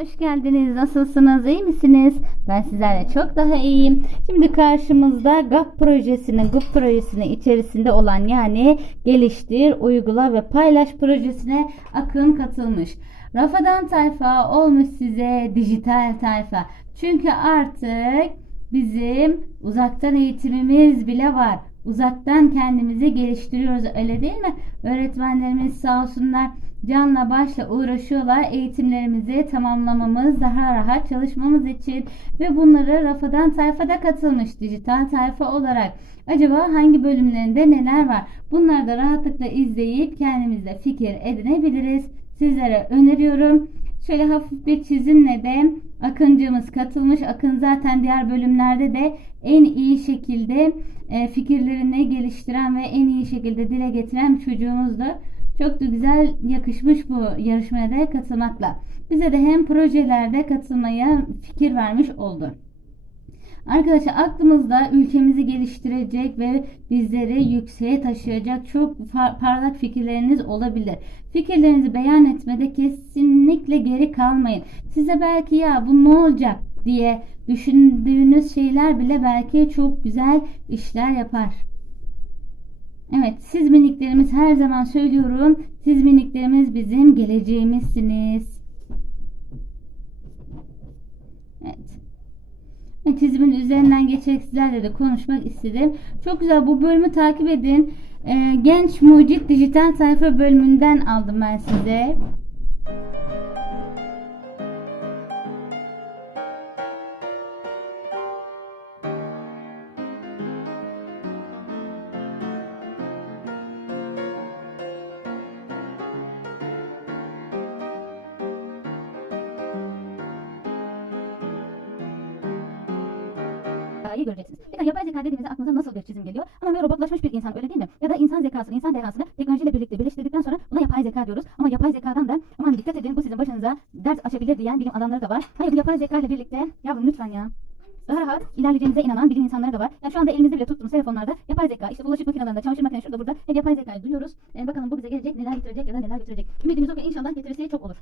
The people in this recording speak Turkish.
Hoş geldiniz. Nasılsınız? İyi misiniz? Ben sizlerle çok daha iyiyim. Şimdi karşımızda GAP projesinin, GUP projesinin içerisinde olan yani geliştir, uygula ve paylaş projesine Akın katılmış. Rafadan tayfa olmuş size dijital tayfa. Çünkü artık bizim uzaktan eğitimimiz bile var. Uzaktan kendimizi geliştiriyoruz öyle değil mi? Öğretmenlerimiz sağ olsunlar canla başla uğraşıyorlar eğitimlerimizi tamamlamamız, daha rahat çalışmamız için ve bunları Rafadan Tayfa'da katılmış dijital tayfa olarak. Acaba hangi bölümlerinde neler var? Bunları da rahatlıkla izleyip kendimizde fikir edinebiliriz. Sizlere öneriyorum. Şöyle hafif bir çizimle de Akıncımız katılmış. Akın zaten diğer bölümlerde de en iyi şekilde e, fikirlerini geliştiren ve en iyi şekilde dile getiren çocuğumuzdu. Çok da güzel yakışmış bu yarışmaya da katılmakla. Bize de hem projelerde katılmaya fikir vermiş oldu. Arkadaşlar aklımızda ülkemizi geliştirecek ve bizleri yükseğe taşıyacak çok parlak fikirleriniz olabilir. Fikirlerinizi beyan etmede kesinlikle geri kalmayın. Size belki ya bu ne olacak diye düşündüğünüz şeyler bile belki çok güzel işler yapar. Evet, siz miniklerimiz her zaman söylüyorum. Siz miniklerimiz bizim geleceğimizsiniz. Evet. Etizmin üzerinden geçerek sizlerle de konuşmak istedim. Çok güzel bu bölümü takip edin. Ee, Genç Mucit Dijital Sayfa bölümünden aldım ben size. Zekayı göreceksiniz. Peki yapay zeka dediğimizde aklınıza nasıl bir çizim geliyor? Ama robotlaşmış bir insan öyle değil mi? Ya da insan zekasını, insan dehasını teknolojiyle birlikte birleştirdikten sonra buna yapay zeka diyoruz. Ama yapay zekadan da aman dikkat edin bu sizin başınıza ders açabilir diyen bilim adamları da var. Hayır bu yapay zeka ile birlikte yavrum lütfen ya. Daha rahat ilerleyeceğimize inanan bilim insanları da var. Yani şu anda elimizde bile tuttuğumuz telefonlarda yapay zeka, işte bulaşık makinelerinde, çamaşır makinesi şurada burada hep yapay zekayı duyuyoruz. E, bakalım bu bize gelecek neler getirecek ya da neler getirecek. Ümidimiz o ki inşallah getirisi çok olur.